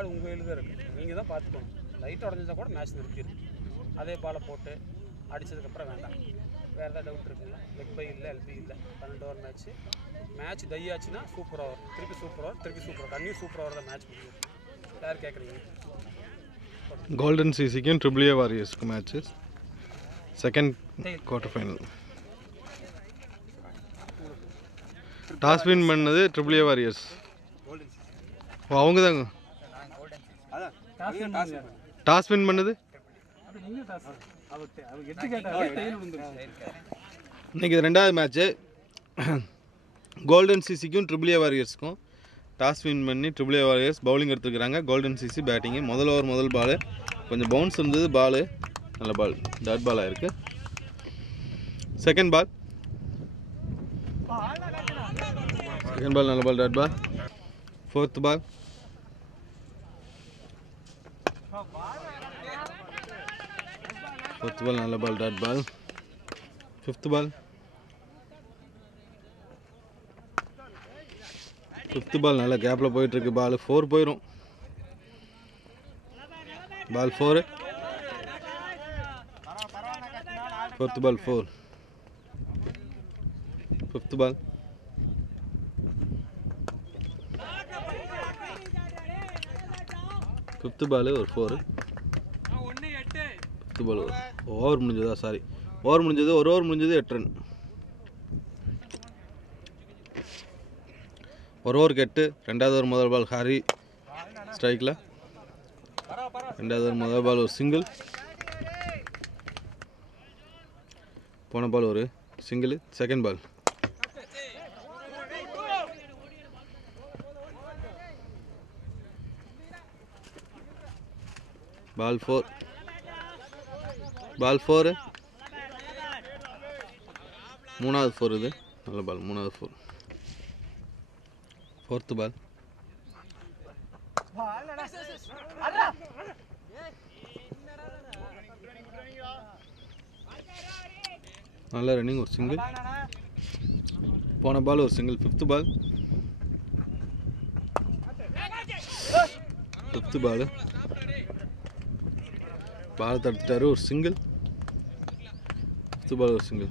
பால் உங்கள் கையில் தான் இருக்குது, நீங்கள் தான் பார்த்துக்கணும். லைட்டாக உடஞ்சிச்சா கூட மேட்ச் நிறுத்திடும். அதே பாலை போட்டு அடித்ததுக்கப்புறம் வேண்டாம். வேறு ஏதாவது டவுட் இருக்குங்களா? லெக் பை இல்லை, எல்பி இல்லை. 12 ஓவர் மேட்ச் டை ஆச்சுன்னா சூப்பர் ஓவர், திருப்பி சூப்பர் ஓவர், திருப்பி சூப்பர் ஓவர், கன்னியூ சூப்பர் ஓவர் தான் மேட்ச் முடியும். யார் கேட்குறீங்க? கோல்டன் சிசிக்கும் ட்ரிபிள் ஏ வாரியர்ஸ்க்கு match second quarter final. Toss win பண்ணது ட்ரிபிள் ஏ வாரியர்ஸ். அவங்க தாங்க டாஸ் வின் பண்ணது. இன்னைக்கு ரெண்டாவது மேட்ச்சு கோல்டன் சிசிக்கும் ட்ரிபிள் ஏ வாரியர்ஸ்க்கும் டாஸ் வின் பண்ணி ட்ரிபிள் ஏ வாரியர்ஸ் பவுலிங் எடுத்துருக்குறாங்க. Golden CC batting. முதல் ஓவர் முதல் பால் கொஞ்சம் பவுன்ஸ் இருந்தது, பால் நல்ல பால், டாட் பால் ஆயிருக்கு. செகண்ட் பால் நல்ல பால், டாட் பால். ஃபோர்த் பால் நல்ல பால், டாட் பால். ஃபிஃப்த் பால் நல்ல கேப்பில் போயிட்டுருக்கு. பால் 4 போயிடும். பால் 4. ஃபோர்த் பால் 4. ஃபிஃப்த் பால் ஒரு 4. ஃபிஃப்த் பால் ஓவர் முடிஞ்சதா? சாரி, ஓவர் முடிஞ்சது. ஒரு ஓவர் முடிஞ்சது 8 ரன். ஒரு ஓவருக்கு 8. ரெண்டாவது ஓவர் முதல் பால் ஹாரி ஸ்ட்ரைக்கில். ரெண்டாவது ஓவர் முதல் பால் ஒரு சிங்கிள். போன பால் ஒரு சிங்கிள். Second ball ball 4. மூணாவது 4 இது. நல்ல பால், மூணாவது 4. ஃபோர்த்து பால் நல்ல ரன்னிங், ஒரு சிங்கிள். போன பால் ஒரு சிங்கிள். ஃபிஃப்த் பால் பால் தடுத்துட்டாரு, ஒரு சிங்கிள். ஃபிஃப்த் பால் ஒரு சிங்கிள்.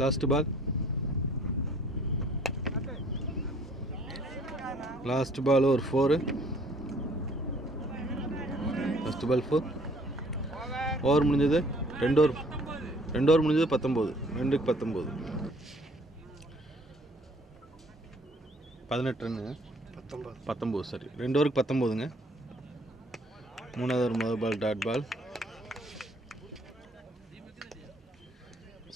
லாஸ்ட் பால் ஒரு 4. Last ball 4. ஓவர் முடிஞ்சது 2 ஓவர் முடிஞ்சது 19. 2க்கு 19. 18 ரன்னு. 19 சரி. 2 ஓவருக்கு 19ங்க. மூணாவது ஓவர் முதல் ball dot ball.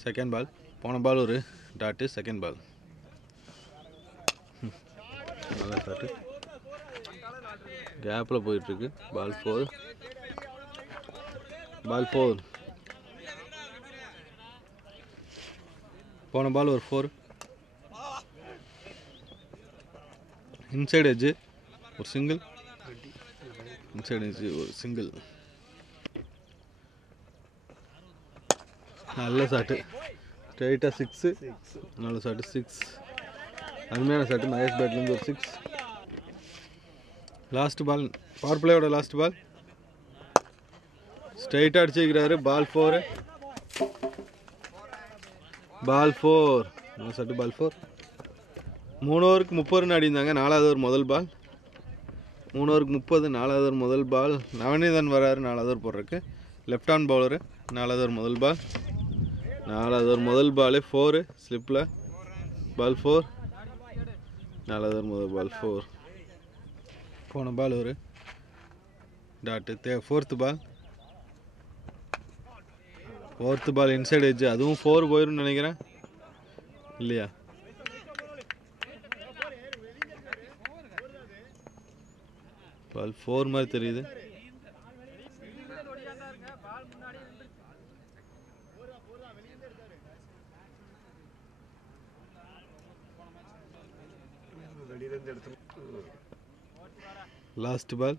Second ball போன பால் ஒரு டாட்டு. செகண்ட் பால் நல்ல ஷாட்டு, கேப்பில் போயிட்டுருக்கு. பால் 4. போன பால் ஒரு 4. இன்சைடு எட்ஜு ஒரு சிங்கிள். நல்ல ஷாட்டு, ஸ்ட்ரைட்டாக 6. நல்ல ஷாட்டு, 6. அருமையான ஷாட்டு மகேஷ் பேட்லேருந்து ஒரு 6. லாஸ்ட் பால் பவர் பிளேயோட லாஸ்ட் பால் ஸ்ட்ரைட்டாக அடிச்சுக்கிறாரு. பால் 4. நல்ல ஷாட்டு, பால் 4. 3 ஓவருக்கு 30 ரன் அடிந்தாங்க. 4வது ஓவர் முதல் பால். 3 ஓவருக்கு 30. 4வது ஓவர் முதல் பால். நவநீதன் வராரு 4வது ஓவர் போடுறதுக்கு. Left hand bowler. 4வது ஓவர் முதல் பால். 4வது ஓவர் முதல் பால் 4 ஸ்லிப்பில். பால் 4. 4வது ஓவர் முதல் பால் 4. போன பால் ஒரு dot. Fourth ball inside edge. அதுவும் 4 போயிடும்னு நினைக்கிறேன், இல்லையா? பால் 4 மாதிரி தெரியுது. லாஸ்ட் பால்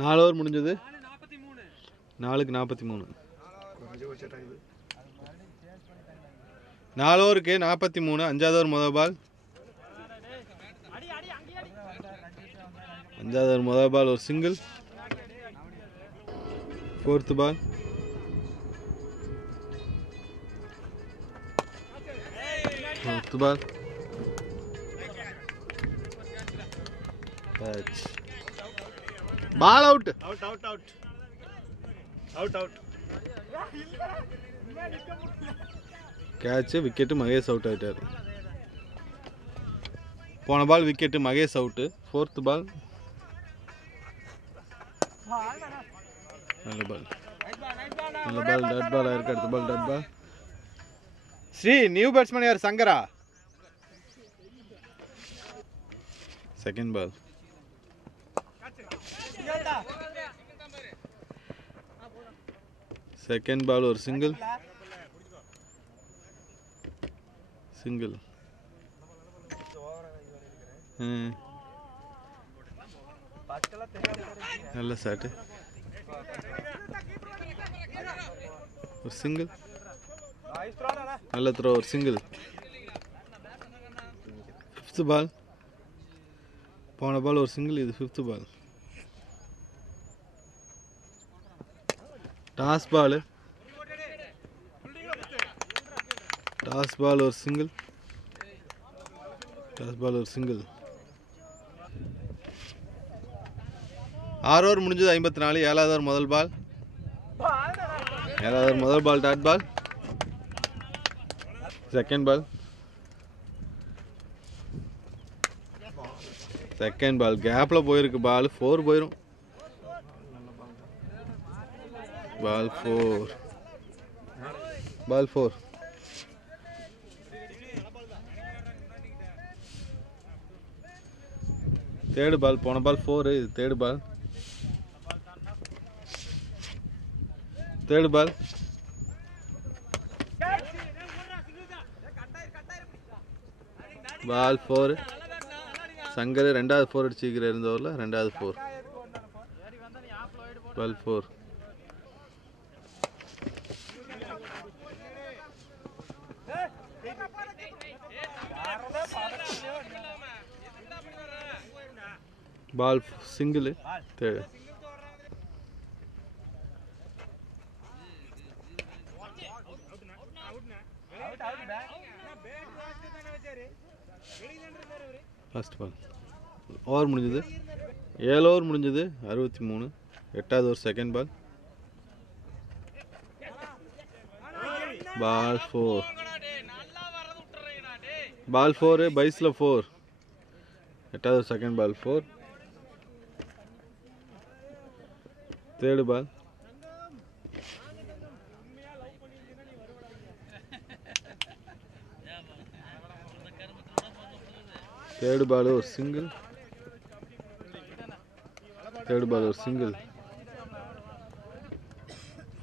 நாலு ஓவர் முடிஞ்சது. 4க்கு 43. 4 ஓவருக்கு 43. 5வது ஓவர் முதல் பால். 5வது ஓவர் முதல் பால் ஒரு சிங்கிள். 4th பால். 4th பால். Catch. Ball out. Out. Catch. Wicket. Mahesh out ஆயிட்டாரு. போன ball wicket. Mahesh out. 4th ball. நல்ல பால். டட் பால் ஆயிருக்கு. அடுத்த பால் டட் பால். ஸ்ரீ நியூ பேட்ஸ்மேன் யார்? சங்கரா. Second ball. செகண்ட் பால் ஒரு சிங்கிள். நல்ல ஷாட்டு. ஒரு சிங்கிள். நல்ல த்ரோ. ஒரு சிங்கிள். 5th பால். போன பால் ஒரு சிங்கிள். இது 5th பால். டாஸ் பால். ஒரு சிங்கிள். 6 ஓவர் முடிஞ்சது. 54. 7வது ஓவர் முதல் ball. Dot ball. Second ball. கேப்ல போயிருக்கு. பால் 4 போயிடும். பால் 4. Third ball. போன பால் 4. இது தேர்டு பால். பால் 4. சங்கர் 2வது 4 அடிச்சிருக்கிற இருந்த ஓவரில் 2வது 4. Ball 4. Ball single. Third. First ball. Over முடிஞ்சது. 7 ஓவர் முடிஞ்சது. 63. 8வது ஓவர் செகண்ட் பால். பால் 4. பைஸில் 4. 8வது செகண்ட் பால் 4. தேர்டு பால். ஒரு சிங்கிள்.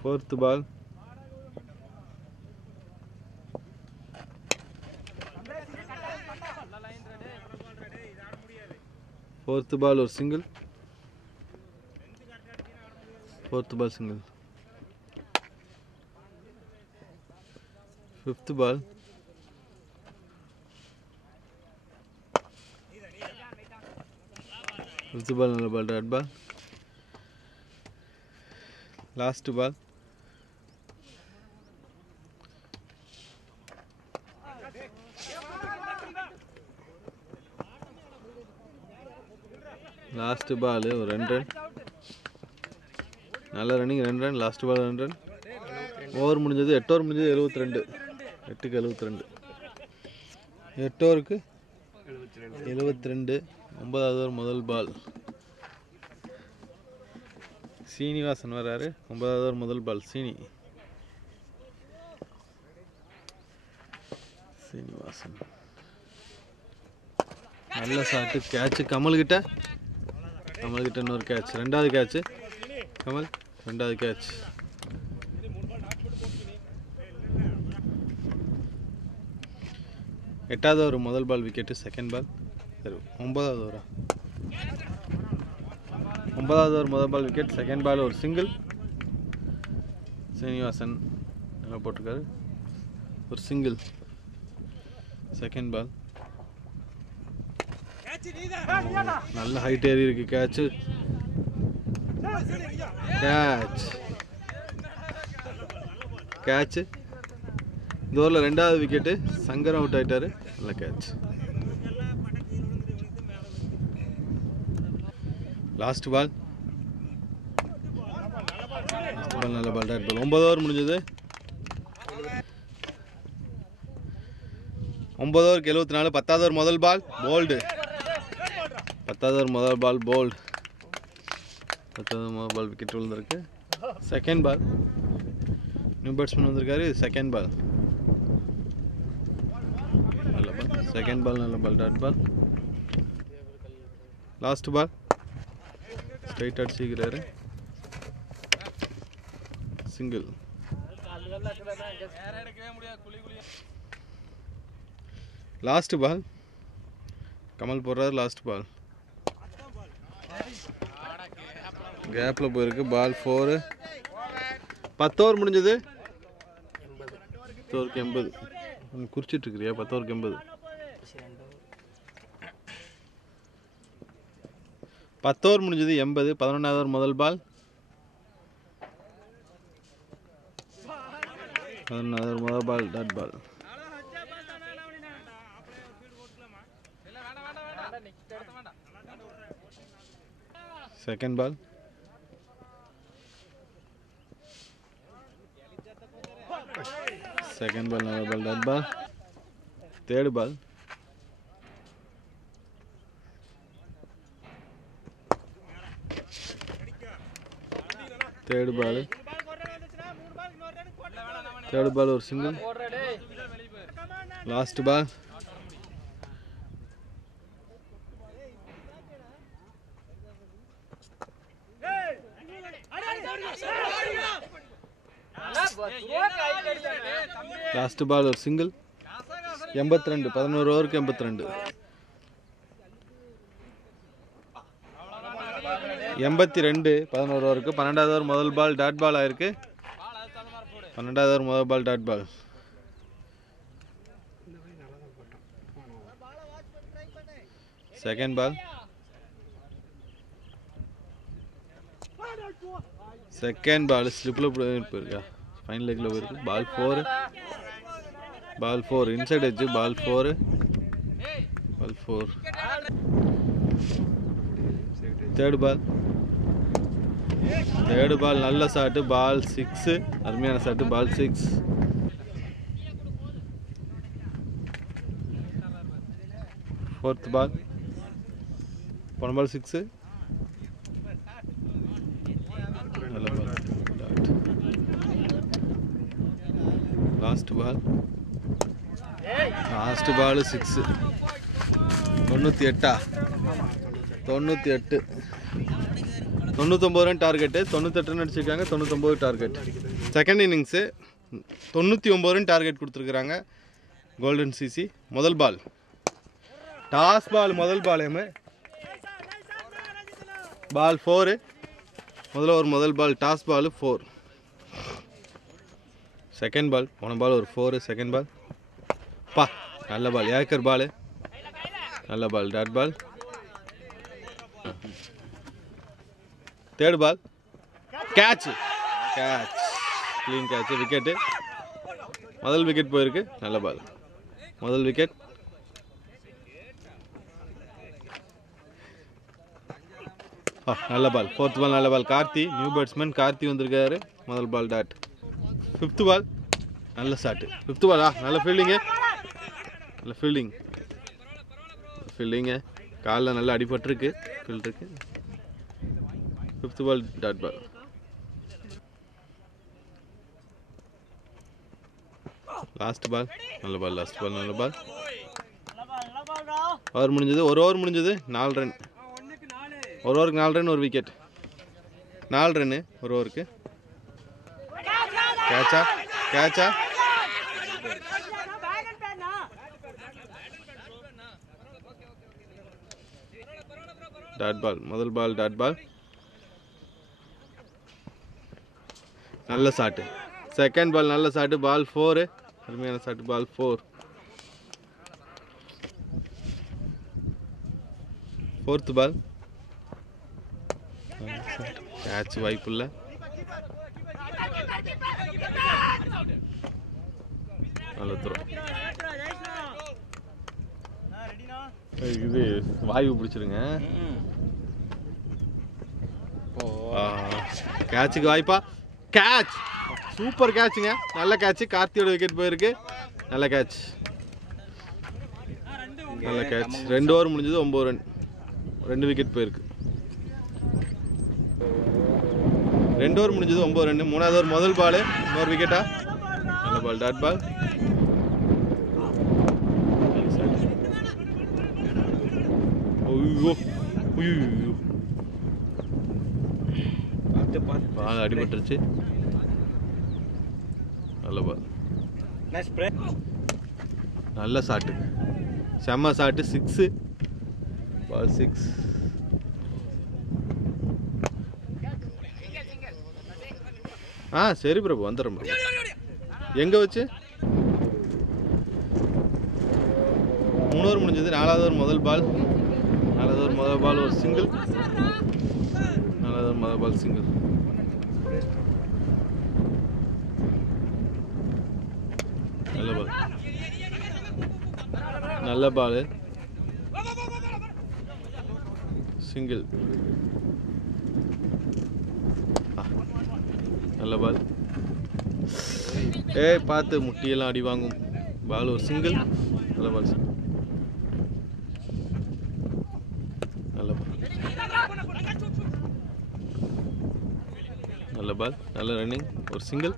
4th பால். 4th பால் ஒரு சிங்கிள். 5th ball. நல்ல ball. Dot ball. Last ball. ஒரு 2 ரன். நல்ல running. 2 run. Last ball 2 run. Over முடிஞ்சது. 8 ஓவர் முடிஞ்சது. 72. 8க்கு 72. 8 ஓவருக்கு 72. 9வது ஓவர் முதல் பால். சீனிவாசன் வராரு. 9வது ஓவர் முதல் பால். சீனிவாசன் நல்ல ஷாட்டு. கேட்ச் கமல்கிட்ட. இன்னொரு கேட்ச். 2வது கேட்ச். கமல் 2வது கேட்ச். 8வது ஓவர் முதல் பால் விக்கெட்டு. செகண்ட் பால். 9வது ஓவரா? 9வது ஓவர் முதல் பால் விக்கெட். செகண்ட் பால் ஒரு சிங்கிள். சீனிவாசன் நல்லா போட்டிருக்காரு. ஒரு சிங்கிள். Second ball. நல்ல ஹைட் ஏறி இருக்கு. கேட்ச். கேட்ச். இந்த ஓவரில் 2வது விக்கெட்டு. சங்கர் அவுட் ஆயிட்டாரு. நல்ல கேட்ச். Last ball. நல்ல பால். டாட் பால். 9 ஓவர் முடிஞ்சது. 9 ஓவருக்கு 74. 10வது ஓவர் முதல் பால் போல்டு. 10வது ஓவர் முதல் பால் போல்டு. 10வது முதல் பால் விக்கெட் விழுந்திருக்கு. Second ball. நியூ பேட்ஸ்மேன் வந்திருக்காரு. Second ball. நல்ல பால். செகண்ட் பால் நல்ல ball. Dot ball. Last ball. Straight அடிச்சுக்கிறாரு. சிங்கிள். Last ball. கமல் போடுறாரு. Last ball. கேப்பில் போயிருக்கு. பால் 4. 10 ஓவர் முடிஞ்சது. 10 ஓவருக்கு 80. குறிச்சிட்டு இருக்கிறியா? 10 ஓவருக்கு 80. 10 ஓவர் முடிஞ்சது. 80. 11வது ஓவர் முதல் பால். 11வது ஓவர் முதல் ball. Dot ball. Second ball. Second ball நல்ல ball. Dot ball. Third ball. Third ball. Third ball ஒரு single. Last ball. Last ball ஒரு சிங்கிள். 82. 11 ஓவருக்கு 82. 82. 11 ஓவருக்கு. 12வது ஓவர் முதல் பால் டாட் பால் ஆயிருக்கு. 12வது ஓவர் முதல் ball dot ball. Second ball. Second பால் ஸ்லிப்பில் போயிருக்கா? ஃபைன் லெக்கில் போயிருக்கு. Ball 4. Ball 4. Inside edge. Ball 4. Ball 4. Third ball. Third ball நல்ல ஷாட்டு. பால் 6. அருமையான ஷாட்டு. பால் 6. ஃபோர்த் பால். போன பால் 6. நல்ல ball. Last ball. Last ball 6. 98. 98. 99 run target. 98 run அடிச்சிருக்காங்க. 99 target. Second innings 99 run target கொடுத்துருக்குறாங்க கோல்டன் சிசி. முதல் பால் டாஸ் பால். முதல் பால் ball 4. முதல் over முதல் பால் டாஸ் பால் 4. செகண்ட் பால். போன பால் ஒரு 4. Second ball. நல்ல பால். ஏக்கர் பால். நல்ல ball. Dot ball. Third ball. Catch. Clean catch. Wicket. முதல் விக்கெட் போயிருக்கு. நல்ல பால். முதல் விக்கெட். நல்ல பால். ஃபோர்த் பால் நல்ல ball. Karthi new batsman. Karthi வந்திருக்காரு. முதல் பால் டாட். ஃபிஃப்த் பால் நல்ல ஷாட்டு. ஃபிஃப்த் பால் நல்ல ஃபீல்டிங்கு. நல்ல ஃபீல்டிங்கு. காலில் நல்லா அடிபட்டுருக்கு. ஃபீல்டருக்கு. Fifth ball dot ball. Last ball நல்ல பால். லாஸ்ட் பால் நல்ல பால். ஓவர் முடிஞ்சது. ஒரு ஓவர் முடிஞ்சது. 4 ரன். ஒரு ஓவருக்கு 4 ரன். ஒரு விக்கெட். 4 ரன்னு ஒரு ஓவருக்கு. கேட்சா. Dot ball. முதல் பால் டாட் பால். நல்ல ஷாட்டு. செகண்ட் பால் நல்ல ஷாட்டு. பால் 4. அருமையான ஷாட்டு. பால் 4. ஃபோர்த் பால் கேட்ச் வாய்ப்பு இல்லை. நல்ல த்ரோ. இது வாய்வு பிடிச்சிருங்க. கேட்சுக்கு வாய்ப்பா. கேட்ச். சூப்பர் கேட்சுங்க. நல்ல கேட்ச். கார்த்தியோட விக்கெட் போயிருக்கு. நல்ல கேட்ச். நல்ல கேட்ச். 2 ஓவர் முடிஞ்சது 9 ரன். 2 விக்கெட் போயிருக்கு. 2 ஓவர் முடிஞ்சது 9 ரன். 3வது ஓவர் முதல் பால். இன்னொரு விக்கெட்டா. நல்ல பால். டாட் பால். பால் அடிபட்டுருச்சு. நல்ல பால். நல்ல ஷாட்டு. செம்ம ஷாட்டு. 6. பால் 6. சரி பிரபு வந்துடுறோம். எங்கே வச்சு 3 ஓவர் முடிஞ்சது. 4வது ஓவர் முதல் பால். 4வது ஓவர் முதல் பால் ஒரு சிங்கிள். 4வது ஓவர் முதல் பால் சிங்கிள். நல்ல பால். நல்ல பால். சிங்கிள். நல்ல பால். பார்த்து முட்டியெல்லாம் அடி வாங்கும். பால் ஒரு சிங்கிள். நல்ல பால். நல்ல பால். நல்ல பால். நல்ல ரன்னிங். ஒரு சிங்கிள்.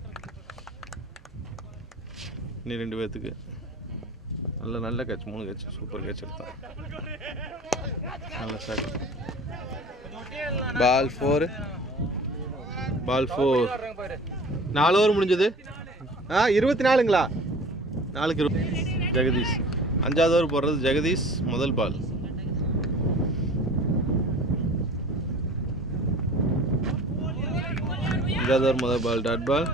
இன்னும் 2 பேர்த்துக்கு. நல்ல கேட்ச். 3 கேட்ச். சூப்பர் கேட்ச் எடுத்தான். நல்ல ஷாட். பால் 4. பால் 4. 4 ஓவர் முடிஞ்சது. 24ங்களா? 4க்கு 20. ஜெகதீஷ். 5வது ஓவர் போடுறது ஜெகதீஷ். முதல் பால். முதல் பால். Dot ball.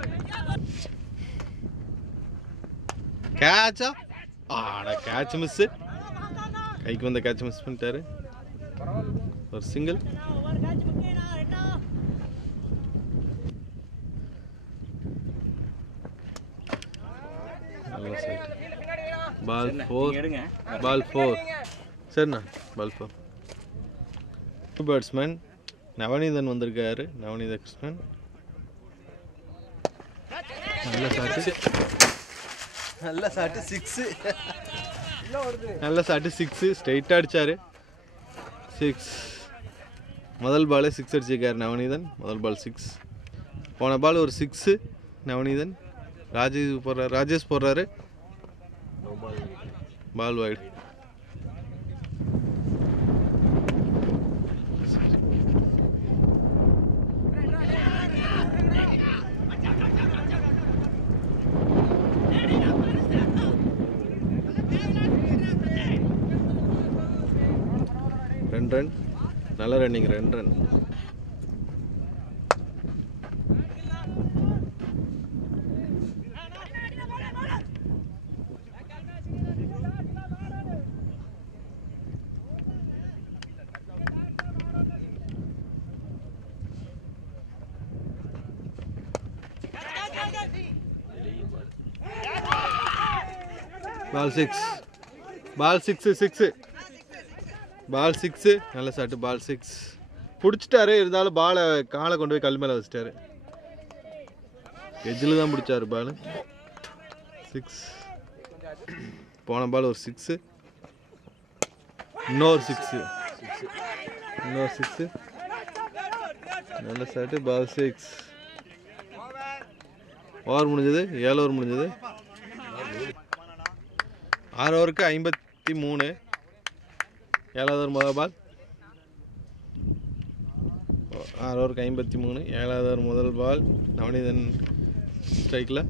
கேட்சா? Catch miss. கைக்கு வந்த கேட்ச் மிஸ் பண்ணிட்டாரு. ஒரு சிங்கிள். பால் 4. பால் 4. சரிண்ணா. பால் 4. பேட்ஸ்மேன் நவநீதன் வந்திருக்காரு. நவநீத கிருஷ்ணன். நல்ல ஷாட்டு. நல்ல ஷாட்டு. 6. நல்ல ஷாட்டு. 6. ஸ்ட்ரைட்டாக அடித்தார். 6. முதல் பாலே 6 அடிச்சிருக்காரு நவநீதன். முதல் பால் 6. போன பால் ஒரு 6. நவநீதன். ராஜேஷ் போடுறாரு. Ball wide. ரன். நல்ல running. 2 run. Ball 6. Ball 6. Ball 6. நல்ல ஷாட்டு. பால் 6. பிடிச்சிட்டாரு. இருந்தாலும் பாலை காலை கொண்டு போய் கல் மேலே வச்சிட்டாரு. எஜ்ஜில் தான் பிடிச்சாரு பால். 6. போன பால் ஒரு 6. இன்னொரு 6. நல்ல ஷாட்டு. பால் 6. ஓவர் முடிஞ்சது. 7 ஓவர் முடிஞ்சது. 6 ஓவருக்கு 53. 7வது ஓவர் முதல் பால். 6 ஓவருக்கு 53. 7வது ஓவர் முதல் பால். நவநீதன் ஸ்ட்ரைக்கில்.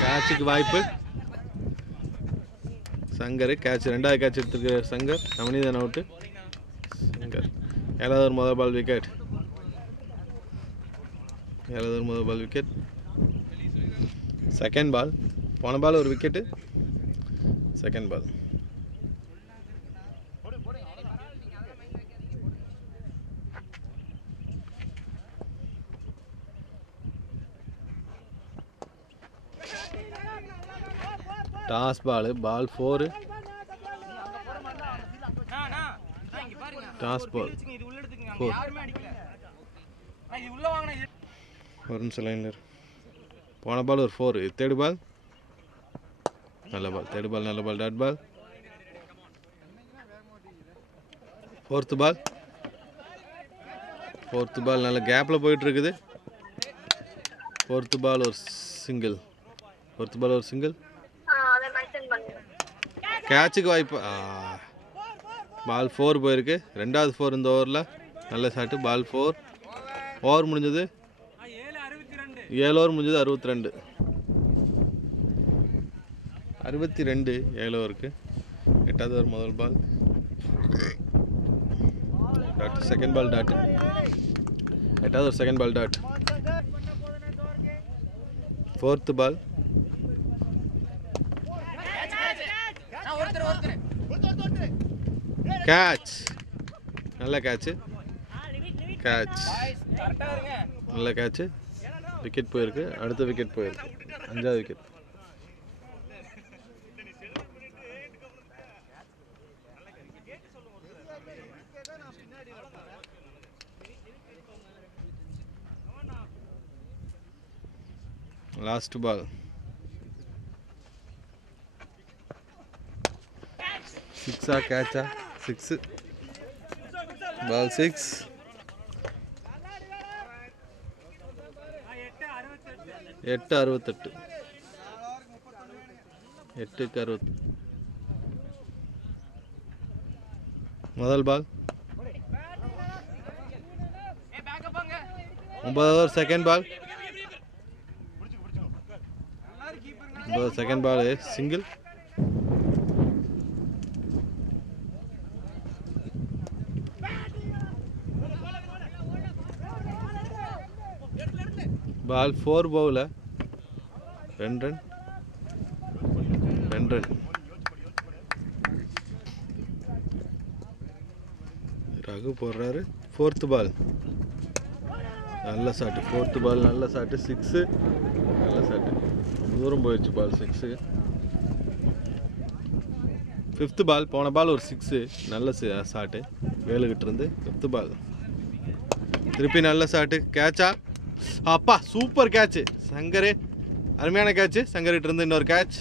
கேட்சுக்கு வாய்ப்பு. சங்கர் கேட்ச். 2வது கேட்ச் எடுத்துருக்க சங்கர். நவநீதன் அவுட்டு. சங்கர். 7வது ஓவர் முதல் பால் விக்கெட். 7வது ஓவர் முதல் பால் விக்கெட். Second ball. போன பால் ஒரு wicket. Second ball. Toss ball. Ball 4. டாஸ் பால் 4. ஒரு நிமிஷம் லைனில். போன பால் ஒரு 4. Third ball. நல்ல பால். தேர்டு பால் நல்ல ball. Dot ball. Fourth ball. Fourth ball நல்ல கேப்பில் போயிட்டுருக்குது. ஃபோர்த்து பால் ஒரு சிங்கிள். ஃபோர்த்து பால் ஒரு சிங்கிள். கேட்சுக்கு வாய்ப்பு. பால் 4 போயிருக்கு. 2வது 4 இந்த ஓவரில். நல்ல ஷாட்டு. பால் 4. ஓவர் முடிஞ்சது 7 ஓவர் முடிஞ்சது 62. 62 7 ஓவருக்கு. 8வது ஓவர் முதல் ball. Dot. Second ball dot. 8வது over second ball dot. 4th ball. Catch. நல்ல கேட்ச். கேட்ச். நல்ல கேட்ச். விக்கெட் போயிருக்கு. அடுத்த விக்கெட் போயிருக்கு. 5வது விக்கெட். Last ball. 6 கேட்சா? 6. பால் 6. 8:68. 8க்கு 60. முதல் பால். 9வது ஓவர் செகண்ட் பால். 9வது செகண்ட் பால் சிங்கிள். பால் 4 பவுல 2 ரன். 2 ரன். ரகு போடுறாரு. 4th ball. நல்ல ஷாட்டு. 4th பால் நல்ல ஷாட்டு. 6. நல்ல ஷாட்டு. தூரம் போயிடுச்சு பால் 6. 5th பால். போன பால் ஒரு 6. நல்ல ஷாட்டு வேலுக்கிட்ட இருந்து. 5th பால். திருப்பி நல்ல ஷாட்டு. கேட்சா? அப்பா சூப்பர் கேட்ச் சங்கர். அருமையான கேட்ச் சங்கர்கிட்ட இருந்து. இன்னொரு கேட்ச்.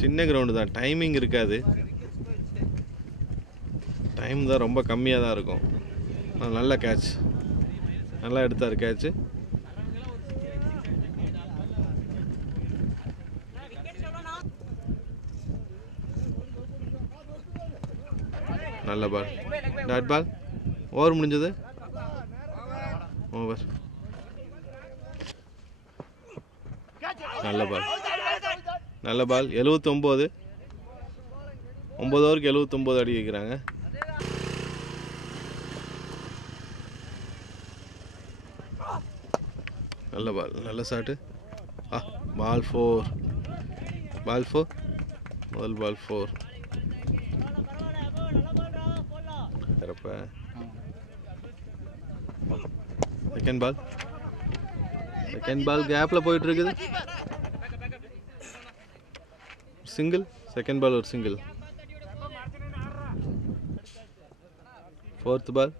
சின்ன கிரவுண்டு தான். டைமிங் இருக்காது. டைம் தான் ரொம்ப கம்மியாக தான் இருக்கும். நல்ல கேட்ச். நல்லா எடுத்தார் கேட்ச். நல்ல பால். Dot ball. ஓவர் முடிஞ்சது. ஓவர். நல்ல பால். நல்ல பால். 79. 9 ஓவருக்கு 79 அடி வைக்கிறாங்க. நல்ல பால். நல்ல ஷாட்டு. பால் 4. பால் 4. முதல் பால் 4. சிறப்பா. Second ball. செகண்ட் பால் கேப்பில் போயிட்டு இருக்குது. சிங்கிள். செகண்ட் பால் ஒரு சிங்கிள். 4th பால்.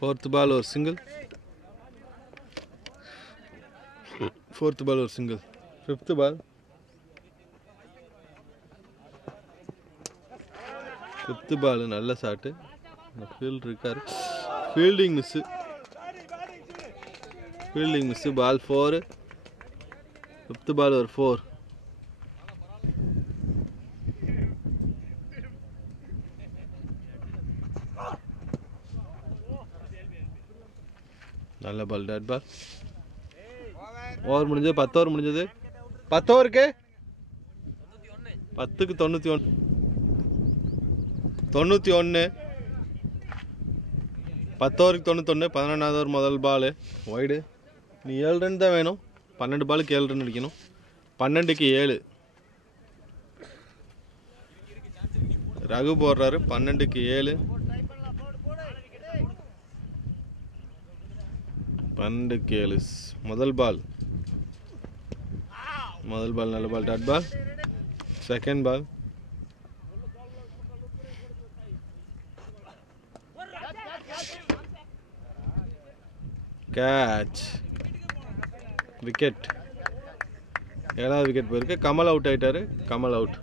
4th பால் ஒரு சிங்கிள். 4th பால் ஒரு சிங்கிள். 5th பால். 5th பால் நல்ல ஷாட்டு. ஃபீல்ட் இருக்காரு. Fielding miss. Fielding miss. Ball 4. 5th ball ஒரு 4. நல்ல பால். Dot ball. ஓவர் முடிஞ்சது. 10 ஓவர் முடிஞ்சது. 10 ஓவருக்கு 10க்கு 91. 91 10 ஓவருக்கு 91 11வது ஓவர் முதல் பால் வைடு. நீ 7 ரன் தான் வேணும். 12 பாலுக்கு 7 ரன் அடிக்கணும். 12க்கு 7 ரகு போடுறாரு. 12க்கு 7 12க்கு 7 முதல் பால் நல்ல ball. Dot ball. Second ball catch. Wicket. 7வது விக்கெட் போயிருக்கு. கமல் அவுட் ஆகிட்டாரு. கமல் அவுட்.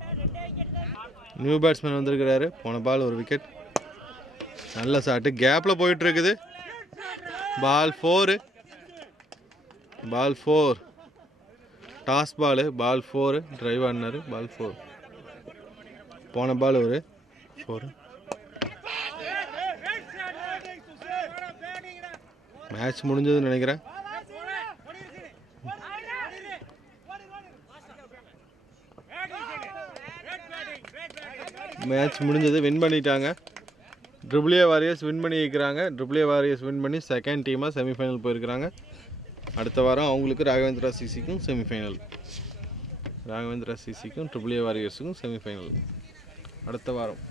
நியூ பேட்ஸ்மேன் வந்திருக்கிறாரு. போன பால் ஒரு விக்கெட். நல்ல ஷாட்டு. கேப்பில் போயிட்டு இருக்குது. பால் 4. டாஸ் பால். பால் 4 டிரைவ் ஆடினார். பால் 4. போன பால் ஒரு 4. மேட்ச் முடிஞ்சதுன்னு நினைக்கிறேன். மேட்ச் முடிஞ்சது. வின் பண்ணிட்டாங்க. ட்ரிபிள் ஏ வாரியர்ஸ் வின் பண்ணியிருக்கிறாங்க. ட்ரிபிள் ஏ வாரியர்ஸ் வின் பண்ணி செகண்ட் டீமாக செமிஃபைனல் போயிருக்கிறாங்க. அடுத்த வாரம் அவங்களுக்கு ராகவேந்திரா சிசிக்கும் செமிஃபைனல். ராகவேந்திரா சிசிக்கும் ட்ரிபிள் ஏ வாரியர்ஸுக்கும் செமிஃபைனல் அடுத்த வாரம்.